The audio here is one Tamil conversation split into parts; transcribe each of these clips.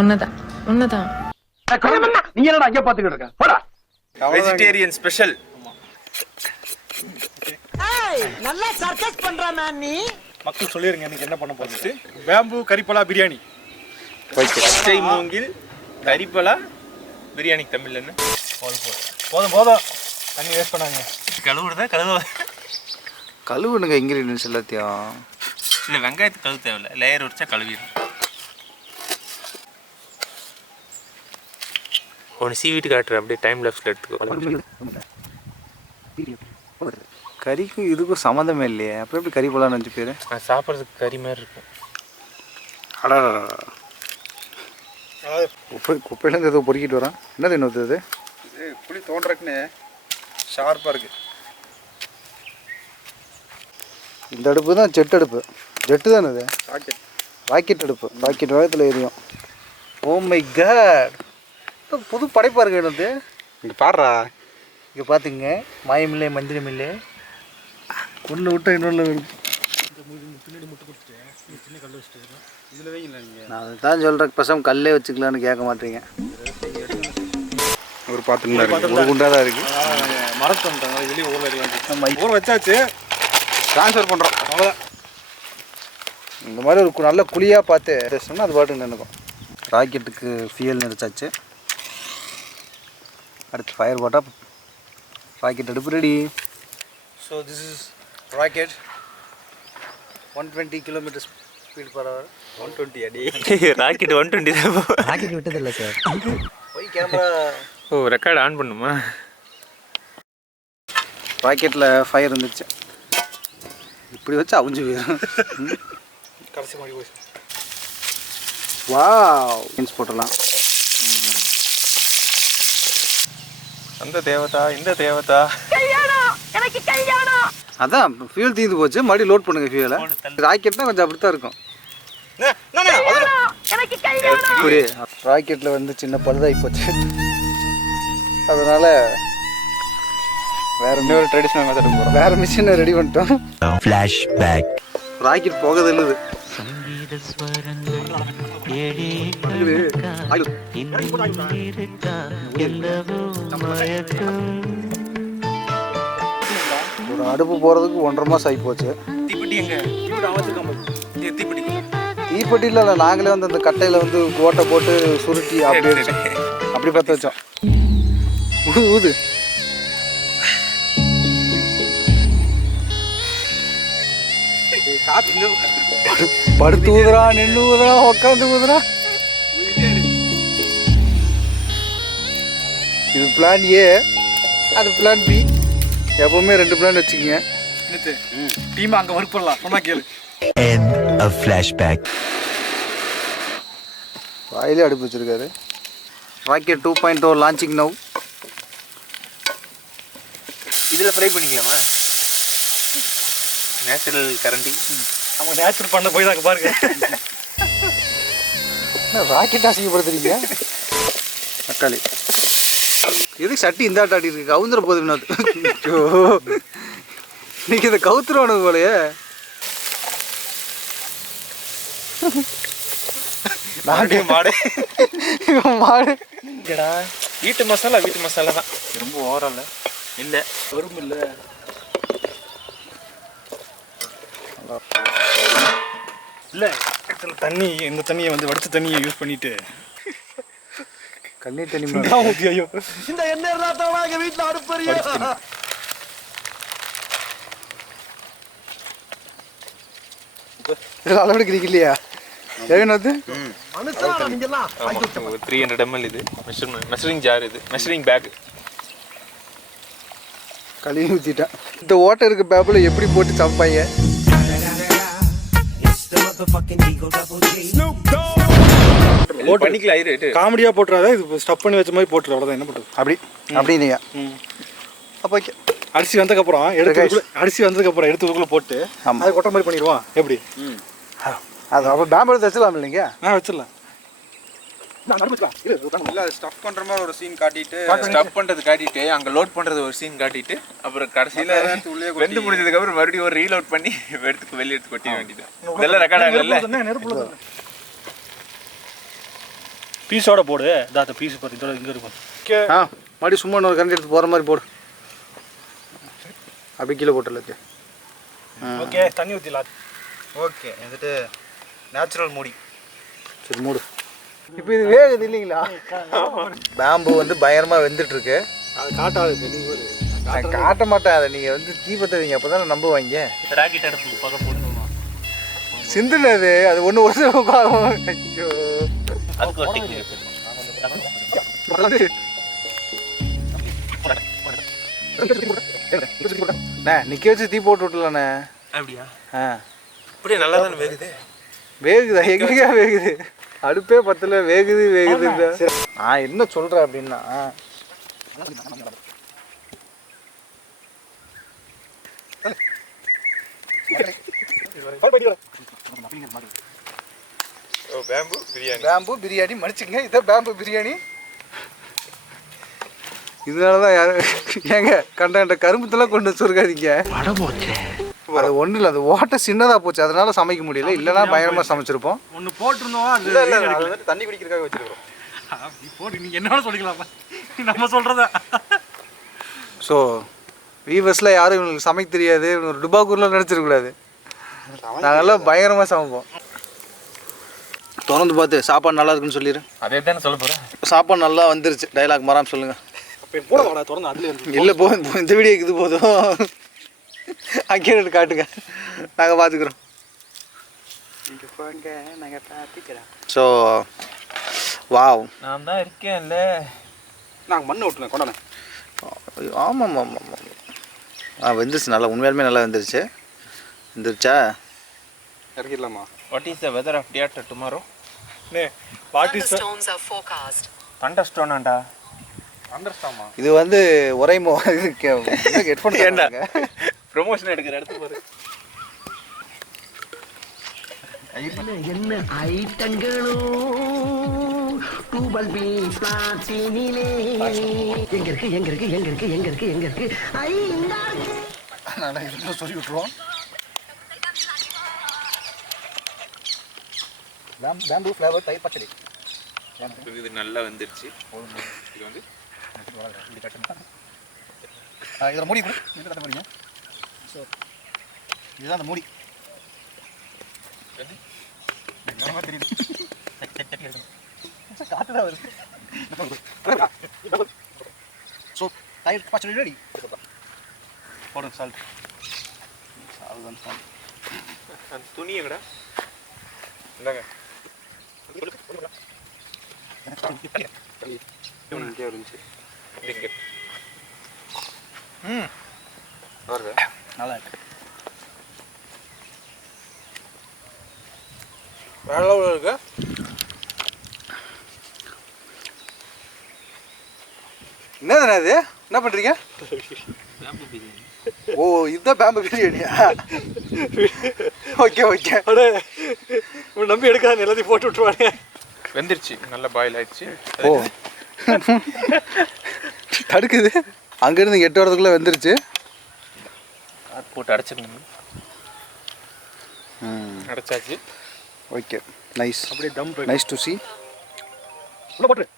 ஒன்னதான் ஒன்னதான். நீ என்னடா அங்கே பாத்துக்கிட்டு இருக்க? போடா. Vegetarian special. நல்லா சர்க்கஸ் பண்றானே நீ. மக்கள் சொல்லிருங்க எனக்கு என்ன பண்ண போறது. பேம்பு கரிப்பலா பிரியாணி. பச்சை மூங்கில் கரிப்பலா பிரியாணி தமிழ்ல என்ன? போதும் தண்ணி வேஸ்ட் பண்ணாங்க. கழுவுனுங்க இன்கிரீடியன்ஸ் எல்லாத்தையும். இல்லை வெங்காயத்தை கழுவு தேவையில்ல, லேயர் வச்சா கழுவிடும். ஒன்று சீவிட்டு காட்டுறேன், அப்படியே டைம் லேப்ஸில் எடுத்துக்கோ. கறிக்கும் இதுக்கும் சம்மந்தமே இல்லையே, அப்புறம் எப்படி கறி போலான்னு வச்சு பேர்? சாப்பிட்றதுக்கு கறி மாதிரி இருக்கும். குப்பையிலேருந்து ஏதோ பொறுக்கிட்டு வரான். என்னது இன்னொரு இது? புளி தோன்றக்குன்னு ஷார்ப்பாக இருக்குது. இந்த அடுப்பு தான் ஜெட் அடுப்பு. ஜெட்டு தானே இது? ராக்கெட் அடுப்பு. ராக்கெட் வேகத்தில் எரியும். ஓ மை காட், புது படைப்பாக இருக்கு என்னது. இங்கே பாடுறா, இங்கே பார்த்துங்க. மாயமில்லை மந்திரமில்லை, ஒன்று விட்டு இன்னொன்று. பின்னாடி முட்டை கொடுத்துட்டு சின்ன கல் வச்சுட்டு இதில் வைங்களா நீங்கள்? நான் அதை தான் சொல்கிறேன், பசங்க கல்லே வச்சுக்கலான்னு கேட்க மாட்டீங்க. ஒரு பார்த்துங்களா ஒரு குண்டாக தான் இருக்குது. மரத்து வந்துட்டாங்க, இதுலேயே ஊற வச்சாச்சு, ட்ரான்ஸ்ஃபர் பண்ணுறோம், அவ்வளோதான். இந்த மாதிரி ஒரு நல்ல குழியாக பார்த்து சொன்னால் அது பாட்டுக்கு நினைக்கும். ராக்கெட்டுக்கு ஃபியல் நிறச்சாச்சு. அடுத்து ஃபயர் போட்டால் ராக்கெட் அடுப்பு ready. So this is rocket. 120 km speed per hour. 120 அடி ராக்கெட் 120 தான். ராக்கெட் விட்டதில்லை சார். போய் கேமரா. ஓ ரெக்கார்ட் ஆன் பண்ணுமா? ராக்கெட்டில் ஃபயர் இருந்துச்சு, இப்படி வச்சு அவிஞ்சு போயிடும். கடைசி மாதிரி போய் வாவ், மீன்ஸ் போட்டுடலாம். அந்த தேவதா இந்த தேவதா. அதான் ஃபியூல் தீர்ந்து போச்சு, மறுபடியும் லோட் பண்ணுங்க ஃபியூலை. ராக்கெட்னா கொஞ்சம் அப்படித்தான் இருக்கும். இப்படி ராக்கெட்டில் வந்து சின்ன பழுதாகி போச்சு, அதனால் வேற இன்னொரு ட்ரெடிஷ்னல் மெத்தட் போகிறோம். வேற மிஷினை ரெடி பண்ணிட்டோம். ஃப்ளாஷ்பேக். ராக்கெட் போகது இல்லது. ஒரு அடுப்பு போகிறதுக்கு 1.5 மாதம் ஆகி போச்சு. தீப்பெட்டி எங்க? தீப்பெட்டி தீப்பெட்டி இல்லை, நாங்களே வந்து அந்த கட்டையில் வந்து ஓட்டை போட்டு சுருட்டி அப்படி அப்படி பற்ற வச்சோம். ஊது படுத்து ஊதுறா, நின்று ஊதுறா, உட்காந்து ஊதுறா. இது பிளான் ஏ, அது பிளான் பி. எப்பவுமே 2 பிளான் வச்சுக்கோங்க. டீம் அங்கே ஒர்க் பண்ணலாம், சொன்னா கேளு. வாயிலே அடுப்பு வச்சிருக்காரு. Rocket 2.0 launching now. இதில் ஃப்ரை பண்ணிக்கலாமா? நேச்சுரல் கரண்டி. அவங்க நேச்சுரல் பண்ண போய் தான் பாருங்க. ராக்கெட் அசிங்கப்படுத்துறீங்க. தக்காளி எதுக்கு சட்டி இந்த ஆட்டாடி இருக்கு? கவுந்துற போது வினோத். இன்னைக்கு இதை கவுத்துருவானு போலையே. மாடு மாடு மாடு. வீட்டு மசாலா தான். ரொம்ப ஓவரால இல்லை, வரும் இல்லை. இல்லை தண்ணி, இந்த தண்ணியை வந்து வடிச்ச தண்ணியை யூஸ் பண்ணிட்டு கண்ணீர் தண்ணி. ஐயோ, இந்த எண்ணெய் இருந்தா எங்க வீட்டுல அடுப்பறியா? அளவெடுக்கிறீங்க இல்லையா? ஏனது 300 ml இது மெஷரிங் ஜார், இது மெஷரிங் பேக். கழுவி ஊற்றிட்டேன். இந்த ஓட்டை இருக்க பேப்பில் எப்படி போட்டு சமைப்பாங்க? காமெடியா போட்டுறாத, இது ஸ்டப் பண்ணி வச்ச மாதிரி போட்டுரு, அவ்வளோதான். என்ன பண்ணுறது? அப்படி நீங்கள் அப்போ ஓகே. அரிசி வந்ததுக்கப்புறம் எடுத்து போட்டு அதை கொட்ட மாதிரி பண்ணிடுவான். எப்படி அது அப்போ பேம்பு எடுத்து வச்சிடலாம் இல்லைங்க? வச்சிடலாம். இல்ல ஸ்டஃப் பண்ற மாதிரி ஒரு சீன் காட்டிட்டு, ஸ்டஃப் பண்றது காட்டிட்டு, அங்க லோட் பண்றது ஒரு சீன் காட்டிட்டு, அப்புறம் கடைசியில வெந்து முடிஞ்சதுக்கு அப்புறம் மறுபடியும் ஒரு ரீலோட் பண்ணி வெளிய எடுத்து கொட்டிட வேண்டியது. இதெல்லாம் ரெக்கார்ட் ஆகல. பீஸோட போடு அந்த பீஸ் பார்த்து இதோட இங்கே இருக்கும் மறுபடியும் சும்மா இன்னொரு கரண்டி எடுத்து போகிற மாதிரி போடு அப்படி கீழே போட்டுல ஓகே தண்ணி ஊற்றிடலாம் ஓகே வந்துட்டு நேச்சுரல் மூடி சரி மூடு இப்போ இது வேகுது இல்லைங்களா பேம்பு வந்து பயங்கரமாக வெந்துட்டுருக்கு அது காட்டாது நான் காட்ட மாட்டேன் அதை நீங்கள் வந்து தீ பற்றுவீங்க அப்போ தானே நம்புவாங்க ராக்கெட் அடுப்பு பக்கம் போட்டுருமா சிந்துனது அது ஒன்று ஒரு ஐயோ அதுக்கு ஒரு டெக்னிக் நிற்க வச்சு தீ போட்டு விட்டுலாண்ணே அப்படியா ஆ அப்படியே நல்லா தானே வேகுது வேகுதா எங்கேயா வேகுது அடுப்பே பத்தல வேகுது நான் என்ன சொல்கிறேன் அப்படின்னா பேம்பு பிரியாணி மன்னிச்சுங்க இதான் பேம்பு பிரியாணி இதனால தான் ஏங்க கண்ட கரும்புத்தெல்லாம் கொண்டு வச்சுருக்காதீங்க அது ஒன்றும் இல்லை அது ஓட்டை சின்னதாக போச்சு அதனால சமைக்க முடியல இல்லைன்னா பயங்கரமாக சமைச்சிருப்போம் ஒன்று போட்டிருந்தோம் அது தண்ணி குடிக்கிறதுக்காக வச்சுருக்கோம் போட்டு நீங்கள் என்ன சொல்லிக்கலாமா நம்ம சொல்கிறதா ஸோ வீவர்ஸில் யாரும் இவங்களுக்கு சமைக்க தெரியாது ஒரு டுபாக்கூரில் நினச்சிடக்கூடாது நாங்கள்லாம் பயங்கரமாக சமைப்போம் திறந்து பார்த்து சாப்பாடு நல்லா இருக்குன்னு சொல்லிடு அதே தானே சொல்ல போகிறேன் சாப்பாடு நல்லா வந்துருச்சு டைலாக் மாறாமல் சொல்லுங்கள் போட வாடா திறந்து அதுலேயே இல்லை போதும் இந்த வீடியோ இது போதும் அங்கே காட்டுங்க நாங்கள் பார்த்துக்குறோம் ஸோ வாவ் நான் தான் இருக்கேன்ல நாங்கள் மண்ணை விட்டுனேன் கொண்டானே ஆமாம் வெந்துருச்சு நல்லா உண்மையாலுமே நல்லா வெந்துருச்சா இறக்கிடலாமா what is the weather of day tomorrow Thunderstorms are forecast. தண்டர்ஸ்டோனாண்டா இது வந்து உரைமோ ஹெட்ஃபோன் ஏண்டா ப்ரொமோஷன் எடுக்கிற இடத்துக்கு போகுது என்ன ஐட்டங்களோ டூபல் பி பிளாட்டினிலே எங்க இருக்கு ஐ இந்தா நான் இதுல சொல்லி விட்டுருவோம் பேம்பு ஃப்ளேவர் தயிர் பச்சடி இது நல்லா வந்துருச்சு இது வந்து இதில் மூடி கொடு இது கட்ட முடியும் ஸோ இதுதான் அந்த மூடி தெரியுது காட்டுதான் வருது ஸோ தயிர் பச்சடி ரெடி போடுங்க சால்ட் அந்த துணியை கூட இந்தாங்க நல்லா இருக்கு வேற லெவலில் இருக்கு என்னதுண்ணா இது என்ன பண்ணுறீங்க ஓ இதுதான் பேம்பு பிரியாணியா ஓகே அடே உன் நம்பி எடுக்காத எல்லாத்தையும் போட்டு விட்டுருவாங்க வெந்துருச்சு நல்லா பாயில் ஆயிடுச்சு ஓ தடுக்குது அங்கேருந்து 8 வரதுக்குள்ளே வெந்துருச்சு போட்டு அடைச்சிருந்தீங்க அடைச்சாச்சு ஓகே நைஸ் அப்படியே தம் நைஸ் டு சி உள்ள போட்டு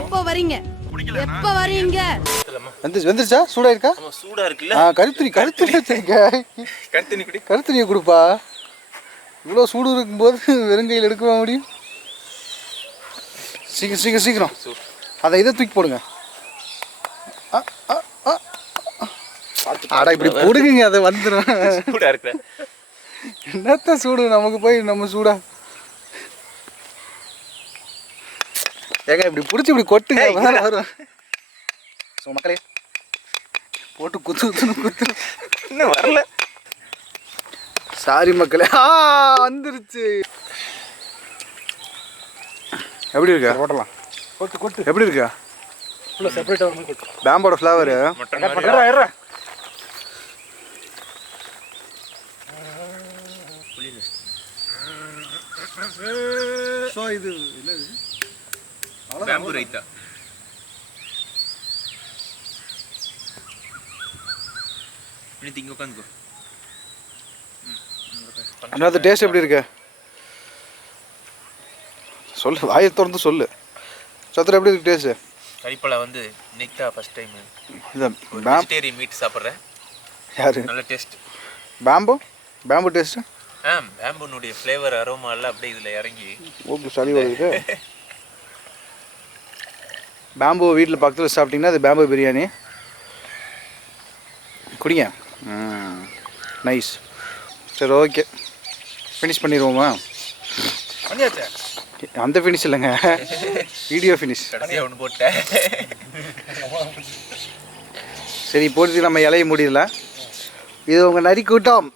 எப்போ வரீங்க வந்துருச்சா சூடாக இருக்கா சூடா இருக்குல்ல கருத்துணி வச்சிருக்க கருத்துணி குடி கருத்துணியை கொடுப்பா இவ்வளோ சூடு இருக்கும்போது வெறுங்கையில் எடுக்க முடியும் சீக்கிரம் அதை இதை தூக்கி போடுங்க ஆடா இப்படி போடுங்க அதை வந்துடும் சூடா இருக்கு என்னத்த சூடு நமக்கு போய் நம்ம சூடா ஏங்க இப்படி பிடிச்சி இப்படி கொட்டுங்க வரும் ஸோ மக்களே போட்டு குத்து இன்னும் வரல சாரி மக்களே வந்துருச்சு எப்படி இருக்கா போடலாம் கொட்டு எப்படி இருக்கா ஃபுல்லாக செப்பரேட்டாக வந்து கொட்டு பேம்போட ஃப்ளவரு ஸோ இது என்னது பேம்பு ரைத்தா இன்னொரு டேஸ்ட் எப்படி இருக்கு சொல்லு, வாயை திறந்து சொல்லு. சத்திரம் எப்படி இருக்கு டேஸ்ட்டு? கரிப்பலா வந்து இன்னைக்கு தான் ஃபர்ஸ்ட் டைம் இந்த வெஜிடேரியன் மீட் சாப்பிட்றேன். யாரு? நல்ல டேஸ்ட். Bamboo taste? பேம்புனுடைய ஃப்ளேவர் அரோமா எல்லாம் அப்படியே இதில் இறங்கி ஓகே, சளி வருது. பேம்பு வீட்டில் பக்கத்தில் சாப்பிட்டிங்கன்னா அது பேம்பு பிரியாணி. குடிங்க. நைஸ். சரி, ஓகே, ஃபினிஷ் பண்ணிடுவோமா? அந்த ஃபினிஷ் இல்லைங்க, வீடியோ ஃபினிஷ். கடைசியாக ஒன்று போட்டேன். சரி, போட்டு நம்ம இலையை மூடிடலாம். இது உங்கள் நரி கூட்டம்.